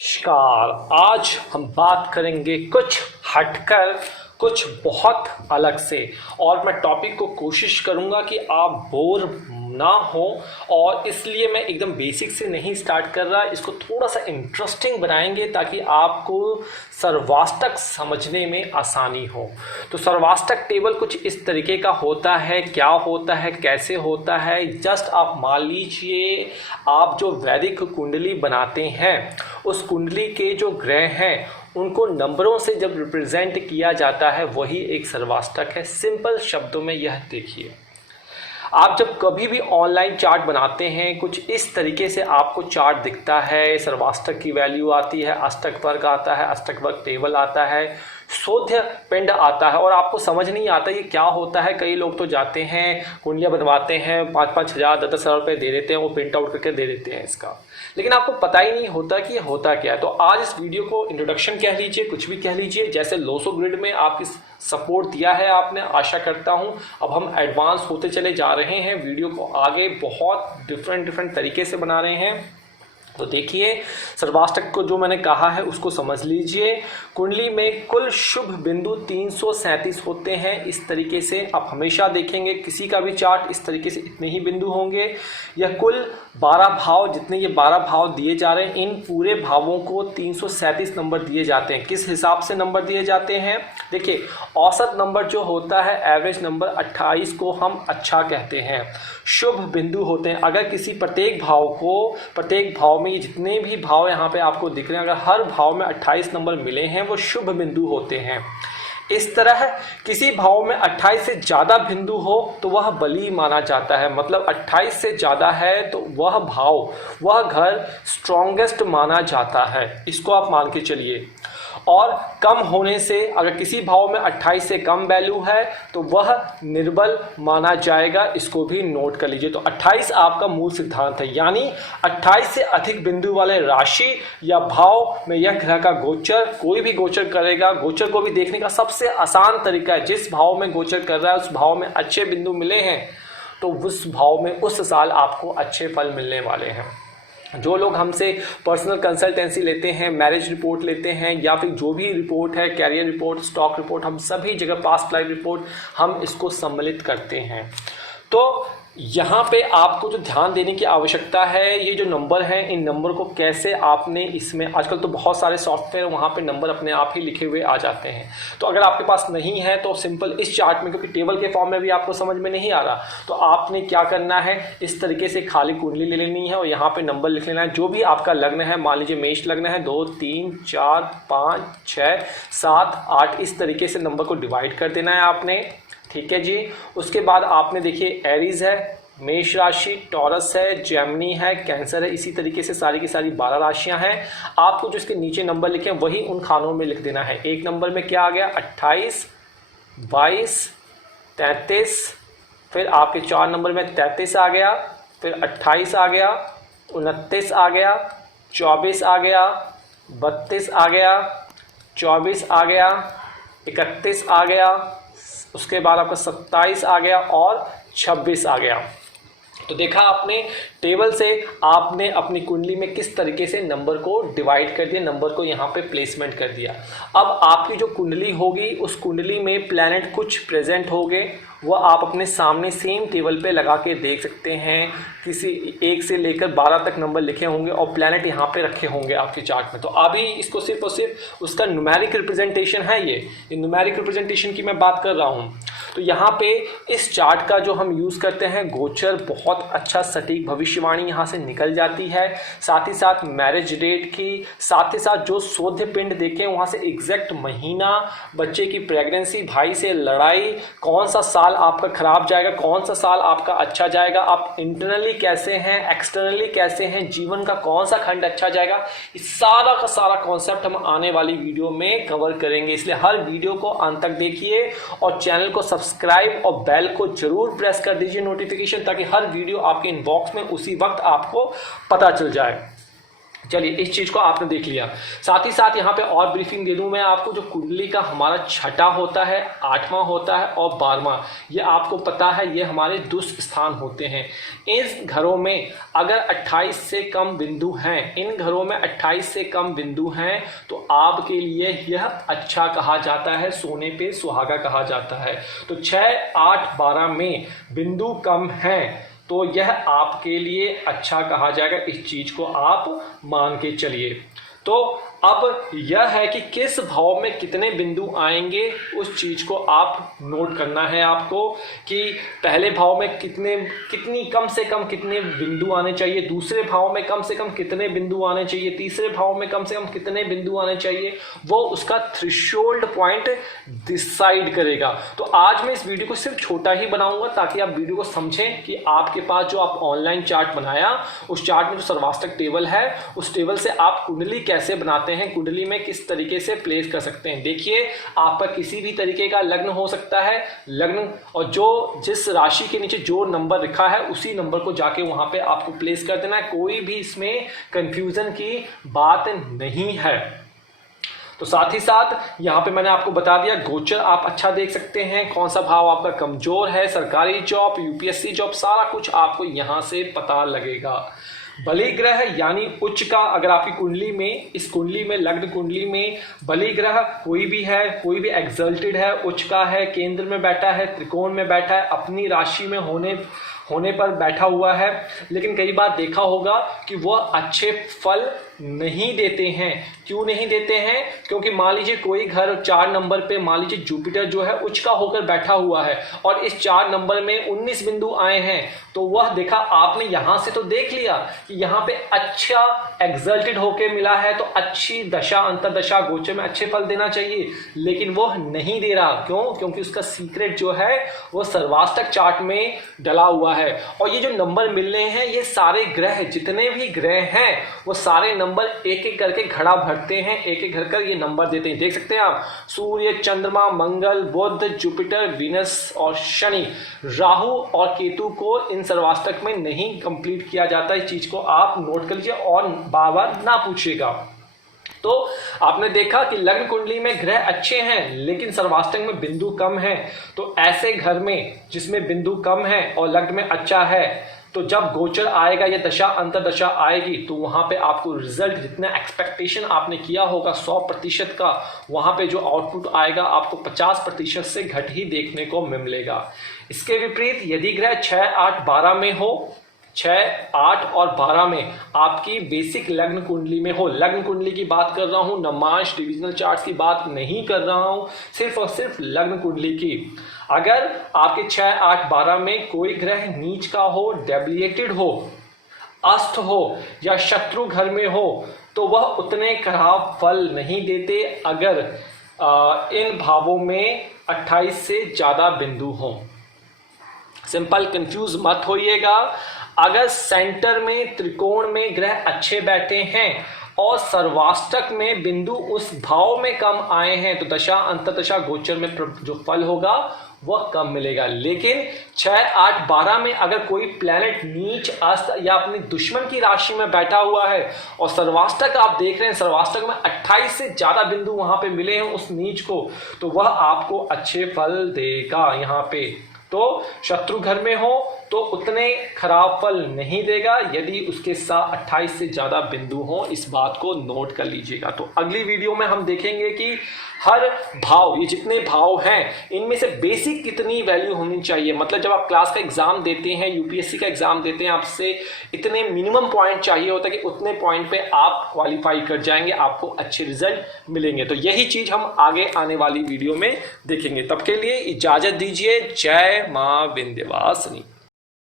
नमस्कार। आज हम बात करेंगे कुछ हटकर, कुछ बहुत अलग से। और मैं टॉपिक को कोशिश करूंगा कि आप बोर ना हो, और इसलिए मैं एकदम बेसिक से नहीं स्टार्ट कर रहा, इसको थोड़ा सा इंटरेस्टिंग बनाएंगे ताकि आपको सर्वाष्टक समझने में आसानी हो। तो सर्वाष्टक टेबल कुछ इस तरीके का होता है। क्या होता है, कैसे होता है, जस्ट आप मान लीजिए आप जो वैदिक कुंडली बनाते हैं उस कुंडली के जो ग्रह हैं उनको नंबरों से जब रिप्रेजेंट किया जाता है वही एक सर्वाष्टक है। सिंपल शब्दों में यह देखिए, आप जब कभी भी ऑनलाइन चार्ट बनाते हैं कुछ इस तरीके से आपको चार्ट दिखता है। सर्वाष्टक की वैल्यू आती है, अष्टक वर्ग आता है, अष्टक वर्ग टेबल आता है, शोध्य पिंड आता है, और आपको समझ नहीं आता ये क्या होता है। कई लोग तो जाते हैं कुंडलियाँ बनवाते हैं, 5-5 हज़ार 10-10 हज़ार रुपये दे देते हैं, वो प्रिंट आउट करके दे देते हैं इसका, लेकिन आपको पता ही नहीं होता कि ये होता क्या है। तो आज इस वीडियो को इंट्रोडक्शन कह लीजिए, कुछ भी कह लीजिए, जैसे लोसो ग्रिड में आप इस सपोर्ट दिया है आपने, आशा करता हूं अब हम एडवांस होते चले जा रहे हैं, वीडियो को आगे बहुत डिफरेंट तरीके से बना रहे हैं। तो देखिए, सर्वाष्टक को जो मैंने कहा है उसको समझ लीजिए। कुंडली में कुल शुभ बिंदु 337 होते हैं। इस तरीके से आप हमेशा देखेंगे किसी का भी चार्ट, इस तरीके से इतने ही बिंदु होंगे। यह कुल 12 भाव, जितने ये 12 भाव दिए जा रहे हैं, इन पूरे भावों को 337 नंबर दिए जाते हैं। किस हिसाब से नंबर दिए जाते हैं? देखिए, औसत नंबर जो होता है, एवरेज नंबर 28 को हम अच्छा कहते हैं। शुभ बिंदु होते हैं, अगर किसी प्रत्येक भाव में ये जितने भी भाव यहाँ पे आपको दिख रहे हैं, अगर हर भाव में 28 नंबर मिले हैं वो शुभ बिंदु होते हैं। इस तरह किसी भाव में 28 से ज़्यादा बिंदु हो तो वह बली माना जाता है। मतलब 28 से ज़्यादा है तो वह भाव, वह घर स्ट्रॉन्गेस्ट माना जाता है, इसको आप मान के चलिए। और कम होने से, अगर किसी भाव में 28 से कम वैल्यू है तो वह निर्बल माना जाएगा, इसको भी नोट कर लीजिए। तो 28 आपका मूल सिद्धांत है, यानी 28 से अधिक बिंदु वाले राशि या भाव में यह ग्रह का गोचर, कोई भी गोचर करेगा। गोचर को भी देखने का सबसे आसान तरीका है, जिस भाव में गोचर कर रहा है उस भाव में अच्छे बिंदु मिले हैं तो उस भाव में उस साल आपको अच्छे फल मिलने वाले हैं। जो लोग हमसे पर्सनल कंसल्टेंसी लेते हैं, मैरिज रिपोर्ट लेते हैं, या फिर जो भी रिपोर्ट है, कैरियर रिपोर्ट, स्टॉक रिपोर्ट, हम सभी जगह पास्ट लाइफ रिपोर्ट हम इसको सम्मिलित करते हैं। तो यहाँ पे आपको जो ध्यान देने की आवश्यकता है, ये जो नंबर हैं, इन नंबर को कैसे आपने इसमें, आजकल तो बहुत सारे सॉफ्टवेयर वहाँ पे नंबर अपने आप ही लिखे हुए आ जाते हैं। तो अगर आपके पास नहीं है तो सिंपल इस चार्ट में, क्योंकि टेबल के फॉर्म में भी आपको समझ में नहीं आ रहा, तो आपने क्या करना है, इस तरीके से खाली कुंडली ले लेनी है और यहाँ पे नंबर लिख लेना है। जो भी आपका लग्न है, मान लीजिए मेष लग्न है, 2 3 4 5 6 7 8, इस तरीके से नंबर को डिवाइड कर देना है आपने। ठीक है जी। उसके बाद आपने देखिए एरीज है, मेष राशि, टॉरस है, जेमिनी है, कैंसर है, इसी तरीके से सारी की सारी 12 राशियां हैं। आपको जो इसके नीचे नंबर लिखे हैं वही उन खानों में लिख देना है। एक नंबर में क्या आ गया, 28, 22, 33, फिर आपके 4 नंबर में 33 आ गया, फिर 28 आ गया, 29 आ गया, 24 आ गया, 32 आ गया, 24 आ गया, 31 आ गया, उसके बाद आपका 27 आ गया और 26 आ गया। तो देखा आपने, टेबल से आपने अपनी कुंडली में किस तरीके से नंबर को डिवाइड कर दिया, नंबर को यहाँ पे प्लेसमेंट कर दिया। अब आपकी जो कुंडली होगी उस कुंडली में प्लैनेट कुछ प्रेजेंट होंगे, वह आप अपने सामने सेम टेबल पे लगा के देख सकते हैं। किसी 1 से लेकर 12 तक नंबर लिखे होंगे और प्लैनेट यहाँ पे रखे होंगे आपके चार्ट में। तो अभी इसको सिर्फ और सिर्फ उसका न्यूमेरिक रिप्रेजेंटेशन है, ये न्यूमेरिक रिप्रेजेंटेशन की मैं बात कर रहा हूँ। तो यहाँ पे इस चार्ट का जो हम यूज़ करते हैं, गोचर, बहुत अच्छा सटीक भविष्यवाणी यहाँ से निकल जाती है। साथ ही साथ मैरिज डेट की, साथ ही साथ जो शोध्य पिंड देखें वहाँ से एग्जैक्ट महीना, बच्चे की प्रेगनेंसी, भाई से लड़ाई, कौन सा साल आपका खराब जाएगा, कौन सा साल आपका अच्छा जाएगा, आप इंटरनली कैसे हैं, एक्सटर्नली कैसे हैं, जीवन का कौन सा खंड अच्छा जाएगा, इस सारा का सारा कॉन्सेप्ट हम आने वाली वीडियो में कवर करेंगे। इसलिए हर वीडियो को अंत तक देखिए और चैनल को सब्सक्राइब और बेल को जरूर प्रेस कर दीजिए नोटिफिकेशन, ताकि हर वीडियो आपके इनबॉक्स में उसी वक्त आपको पता चल जाए। चलिए, इस चीज को आपने देख लिया। साथ ही साथ यहाँ पे और ब्रीफिंग दे दूं मैं आपको, जो कुंडली का हमारा छठा होता है, 8वां होता है और 12वां, ये आपको पता है ये हमारे दुष्ट स्थान होते हैं। इस घरों में अगर 28 से कम बिंदु हैं, इन घरों में 28 से कम बिंदु हैं, तो आपके लिए यह अच्छा कहा जाता है, सोने पे सुहागा कहा जाता है। तो 6, 8, 12 में बिंदु कम हैं तो यह आपके लिए अच्छा कहा जाएगा। इस चीज को आप मान के चलिए। तो अब यह है कि किस भाव में कितने बिंदु आएंगे, उस चीज को आप नोट करना है आपको, कि पहले भाव में कितनी कम से कम कितने बिंदु आने चाहिए, दूसरे भाव में कम से कम कितने बिंदु आने चाहिए, तीसरे भाव में कम से कम कितने बिंदु आने चाहिए, वो उसका थ्रेशोल्ड पॉइंट डिसाइड करेगा। तो आज मैं इस वीडियो को सिर्फ छोटा ही बनाऊंगा ताकि आप वीडियो को समझें कि आपके पास जो आप ऑनलाइन चार्ट बनाया, उस चार्ट में जो सर्वाष्टक टेबल है, उस टेबल से आप कुंडली कैसे बनाते हैं, कुंडली में किस तरीके से प्लेस कर सकते हैं। देखिए, आपका किसी भी तरीके का लग्न हो सकता है, लग्न और जो जिस राशि के नीचे जो नंबर लिखा है उसी नंबर को जाके वहां पे आपको प्लेस कर देना है। कोई भी इसमें कंफ्यूजन की बात नहीं है। तो साथ ही साथ यहाँ पे मैंने आपको बता दिया, गोचर आप अच्छा देख सकते हैं, कौन सा भाव आपका कमजोर है, सरकारी जॉब, यूपीएससी जॉब, सारा कुछ आपको यहाँ से पता लगेगा। बलि ग्रह यानी उच्च का, अगर आपकी कुंडली में, इस कुंडली में, लग्न कुंडली में बलि ग्रह कोई भी है, कोई भी एक्सल्टेड है, उच्च का है, केंद्र में बैठा है, त्रिकोण में बैठा है, अपनी राशि में होने पर बैठा हुआ है, लेकिन कई बार देखा होगा कि वह अच्छे फल नहीं देते हैं। क्यों नहीं देते हैं? क्योंकि मान लीजिए कोई घर 4 नंबर पे, मान लीजिए जुपिटर जो है उच्च का होकर बैठा हुआ है और इस 4 नंबर में 19 बिंदु आए हैं, तो वह देखा आपने, यहां से तो देख लिया कि यहाँ पे अच्छा एक्सल्टेड होके मिला है, तो अच्छी दशा, अंतरदशा, गोचर में अच्छे फल देना चाहिए, लेकिन वह नहीं दे रहा। क्यों? क्योंकि उसका सीक्रेट जो है वो सर्वाष्टक चार्ट में डला हुआ है। और ये जो नंबर मिल रहे हैं, ये सारे ग्रह, जितने भी ग्रह हैं, वो सारे नंबर एक एक करके घड़ा भरते हैं, एक एक घर कर ये नंबर देते हैं। देख सकते हैं आप, सूर्य, चंद्रमा, मंगल, बुध, जुपिटर, वीनस और शनि, राहु और केतु को इन सर्वाष्टक में नहीं कंप्लीट किया जाता। इस चीज को आप नोट कर लीजिए और बार बार ना पूछिएगा। तो आपने देखा कि लग्न कुंडली में ग्रह अच्छे हैं लेकिन सर्वाष्टक में बिंदु कम है। तो ऐसे घर में जिसमें बिंदु कम है और लग्न में अच्छा है, तो जब गोचर आएगा या दशा अंतरदशा आएगी, तो वहां पे आपको रिजल्ट, जितना एक्सपेक्टेशन आपने किया होगा 100% का, वहां पे जो आउटपुट आएगा आपको 50% से घट ही देखने को मिलेगा। इसके विपरीत यदि ग्रह 6, 8, 12 में हो, 6, 8 और 12 में आपकी बेसिक लग्न कुंडली में हो, लग्न कुंडली की बात कर रहा हूं, नमांश डिविजनल चार्ट की बात नहीं कर रहा हूं, सिर्फ और सिर्फ लग्न कुंडली की। अगर आपके 6, 8, 12 में कोई ग्रह नीच का हो, डेबिलिएटेड हो, अस्त हो या शत्रु घर में हो, तो वह उतने खराब फल नहीं देते अगर इन भावों में 28 से ज्यादा बिंदु हों। सिंपल, कंफ्यूज मत होइएगा। अगर सेंटर में, त्रिकोण में ग्रह अच्छे बैठे हैं और सर्वाष्टक में बिंदु उस भाव में कम आए हैं, तो दशा अंतरदशा गोचर में जो फल होगा वह कम मिलेगा। लेकिन 6, 8, 12 में अगर कोई प्लैनेट नीच, अस्त या अपनी दुश्मन की राशि में बैठा हुआ है और सर्वाष्टक आप देख रहे हैं, सर्वाष्टक में 28 से ज्यादा बिंदु वहां पे मिले हैं उस नीच को, तो वह आपको अच्छे फल देगा। यहाँ पे तो शत्रु घर में हो तो उतने खराब फल नहीं देगा यदि उसके साथ 28 से ज्यादा बिंदु हो। इस बात को नोट कर लीजिएगा। तो अगली वीडियो में हम देखेंगे कि हर भाव, ये जितने भाव हैं, इनमें से बेसिक कितनी वैल्यू होनी चाहिए। मतलब जब आप क्लास का एग्जाम देते हैं, यूपीएससी का एग्जाम देते हैं, आपसे इतने मिनिमम पॉइंट चाहिए होता है कि उतने पॉइंट पे आप क्वालिफाई कर जाएंगे, आपको अच्छे रिजल्ट मिलेंगे। तो यही चीज हम आगे आने वाली वीडियो में देखेंगे। तब के लिए इजाजत दीजिए। जय मां विंध्यवासिनी।